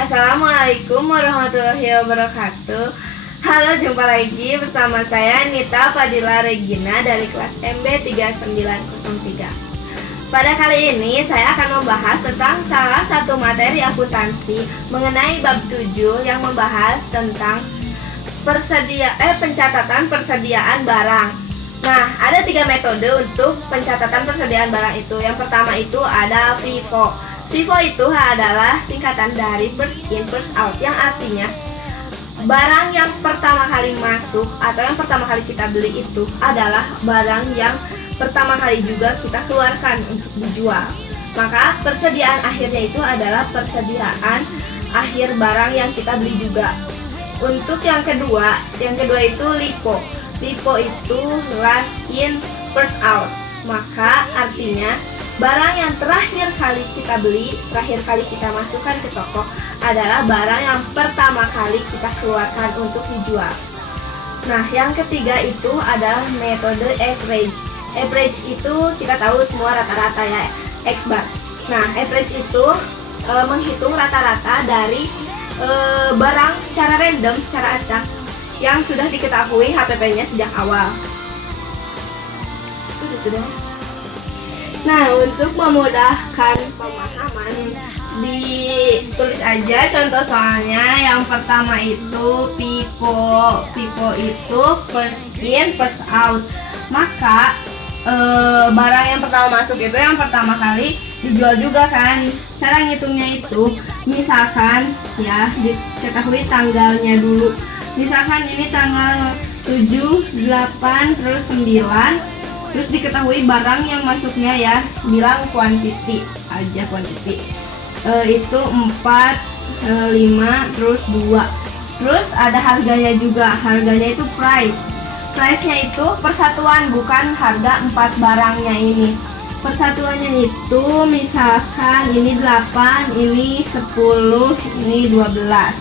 Assalamualaikum warahmatullahi wabarakatuh. Halo, jumpa lagi bersama saya Nita Fadila Regina dari kelas MB 3903. Pada kali ini saya akan membahas tentang salah satu materi akuntansi mengenai bab 7 yang membahas tentang pencatatan persediaan barang. Nah, ada 3 metode untuk pencatatan persediaan barang itu. Yang pertama itu ada FIFO. FIFO itu adalah singkatan dari first in first out, yang artinya barang yang pertama kali masuk atau yang pertama kali kita beli itu adalah barang yang pertama kali juga kita keluarkan untuk dijual. Maka persediaan akhirnya itu adalah persediaan akhir barang yang kita beli juga. Untuk yang kedua itu LIFO. LIFO itu last in first out. Maka artinya barang yang terakhir kali kita beli, terakhir kali kita masukkan ke toko adalah barang yang pertama kali kita keluarkan untuk dijual. Nah, yang ketiga itu adalah metode average. Average itu kita tahu semua rata-rata ya, X bar. Nah, average itu menghitung rata-rata dari barang secara random, secara acak yang sudah diketahui HPP-nya sejak awal. Sudah. Nah, untuk memudahkan pemahaman, ditulis aja contoh soalnya. Yang pertama itu FIFO. FIFO itu first in first out. Maka barang yang pertama masuk itu yang pertama kali dijual juga kan. Cara ngitungnya itu, misalkan ya diketahui tanggalnya dulu. Misalkan ini tanggal 7, 8, terus 9. Terus diketahui barang yang masuknya ya, bilang quantity aja, quantity itu 4, 5, terus 2. Terus ada harganya juga, harganya itu price. Price-nya itu persatuan, bukan harga 4 barangnya ini. Persatuannya itu misalkan ini 8, ini 10, ini 12.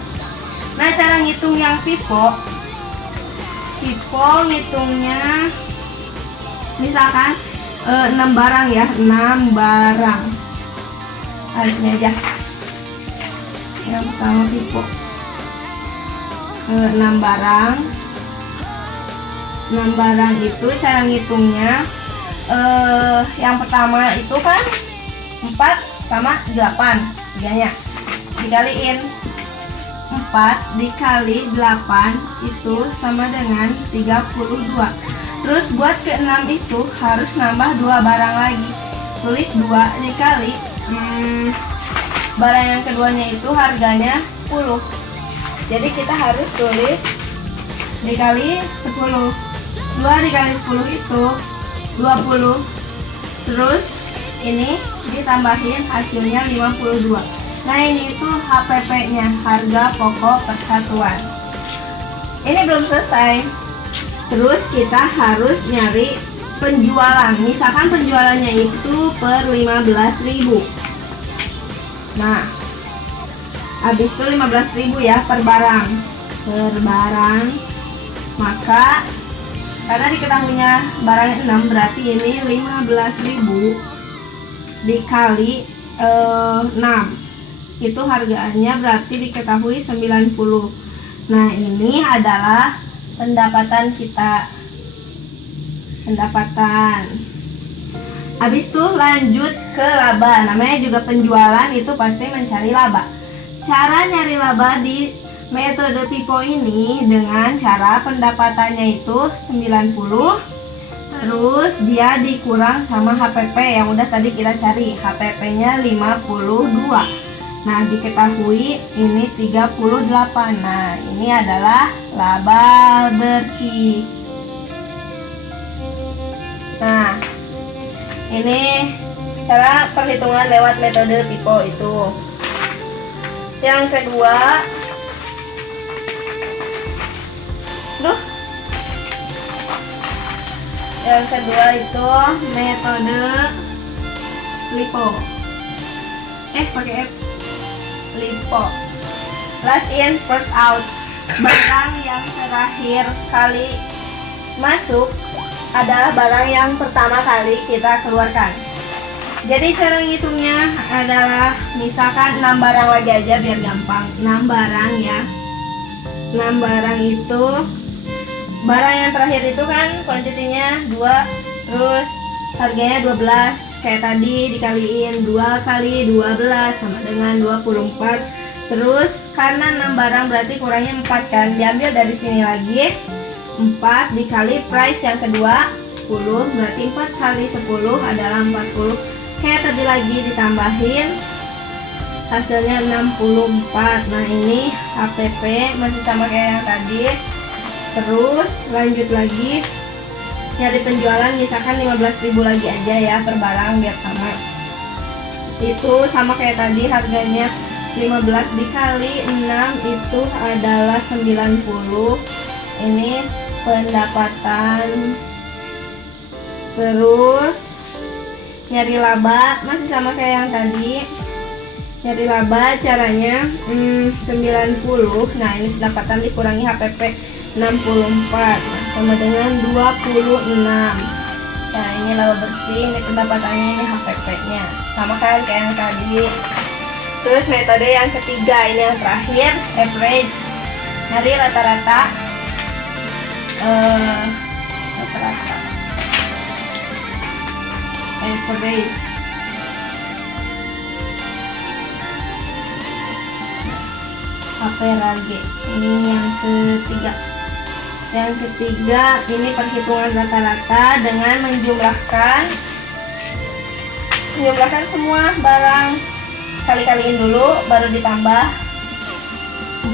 Nah, cara ngitung yang FIFO ngitungnya misalkan 6 barang ya, 6 barang. Harusnya aja. Yang pertama FIFO 6 barang. 6 barang itu cara ngitungnya yang pertama itu kan 4 sama 8 tiganya. Dikaliin 4 dikali 8 itu sama dengan 32. Terus buat ke-6 itu harus nambah 2 barang lagi. Tulis 2 dikali barang yang keduanya itu harganya 10. Jadi kita harus tulis dikali 10. 2 dikali 10 itu 20. Terus ini ditambahin hasilnya 52. Nah, ini itu HPP-nya, harga pokok persatuan. Ini belum selesai. Terus kita harus nyari penjualan. Misalkan penjualannya itu per 15.000. Nah, habis itu 15.000 ya per barang. Maka karena diketahuinya barangnya 6, berarti ini 15.000 dikali 6. Itu harganya berarti diketahui 90. Nah, ini adalah pendapatan kita. Habis itu lanjut ke laba. Namanya juga penjualan, itu pasti mencari laba. Cara nyari laba di metode FIFO ini dengan cara pendapatannya itu 90. Terus dia dikurang sama HPP yang udah tadi kita cari. HPP-nya 52. Nah, diketahui ini 38. Nah, ini adalah laba bersih. Nah, ini cara perhitungan lewat metode FIFO itu. Yang kedua, itu metode LIFO. Pakai F. LIFO, last in first out. Barang yang terakhir kali masuk adalah barang yang pertama kali kita keluarkan. Jadi cara ngitungnya adalah misalkan 6 barang lagi aja biar gampang. 6 barang ya. 6 barang itu, barang yang terakhir itu kan kuantitinya 2, terus harganya 12. Kayak tadi dikaliin 2 kali 12 sama dengan 24. Terus karena 6 barang berarti kurangnya 4 kan. Diambil dari sini lagi. 4 dikali price yang kedua 10, berarti 4 kali 10 adalah 40. Kayak tadi lagi ditambahin hasilnya 64. Nah ini HPP masih sama kayak yang tadi. Terus lanjut lagi nyari penjualan, misalkan 15.000 lagi aja ya per barang biar sama. Itu sama kayak tadi, harganya 15 dikali 6 itu adalah 90. Ini pendapatan. Terus nyari laba masih sama kayak yang tadi. Nyari laba caranya 90. Nah ini pendapatan dikurangi HPP 64, nah, sama dengan 26. Nah ini laba bersih, ini pendapatannya, ini HPP nya sama kan kayak yang tadi. Terus metode yang ketiga, ini yang terakhir, average. Nyari rata-rata. Rata-rata average. Average ini yang ketiga. Yang ketiga ini perhitungan rata-rata dengan menjumlahkan semua barang, kali-kaliin dulu baru ditambah.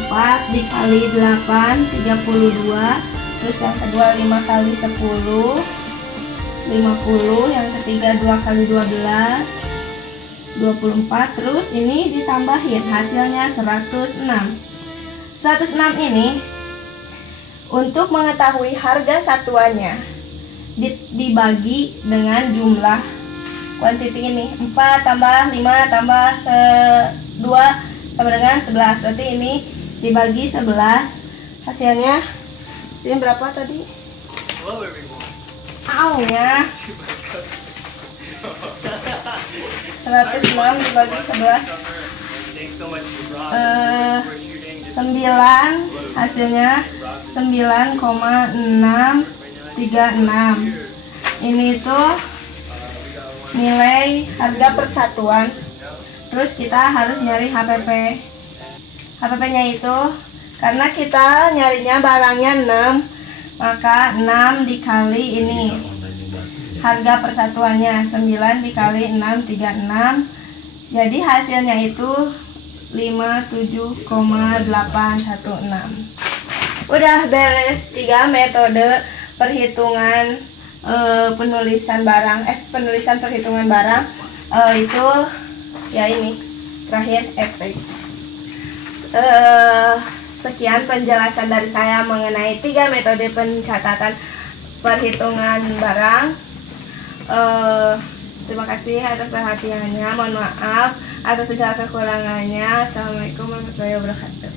4 dikali 8 32. Terus yang kedua 5 kali 10 50. Yang ketiga 2 kali 12 24. Terus ini ditambahin hasilnya 106. 106 ini untuk mengetahui harga satuannya dibagi dengan jumlah kuantiti ini. 4 tambah 5 tambah 2 sama dengan 11. Berarti ini dibagi 11. Hasilnya sini berapa tadi? Hello everyone. Aunya 106 dibagi 11. Thanks so much to Rob. 9, hasilnya 9,636. Ini tuh nilai harga persatuan. Terus kita harus nyari HPP. HPP-nya itu karena kita nyarinya barangnya 6, maka 6 dikali ini harga persatuannya 9 dikali 6 36. Jadi hasilnya itu 57,816. Udah beres 3 metode perhitungan penulisan perhitungan barang. Itu ya ini terakhir average. Sekian penjelasan dari saya mengenai 3 metode pencatatan perhitungan barang. Terima kasih atas perhatiannya. Mohon maaf atas segala kekurangannya. Assalamualaikum warahmatullahi wabarakatuh.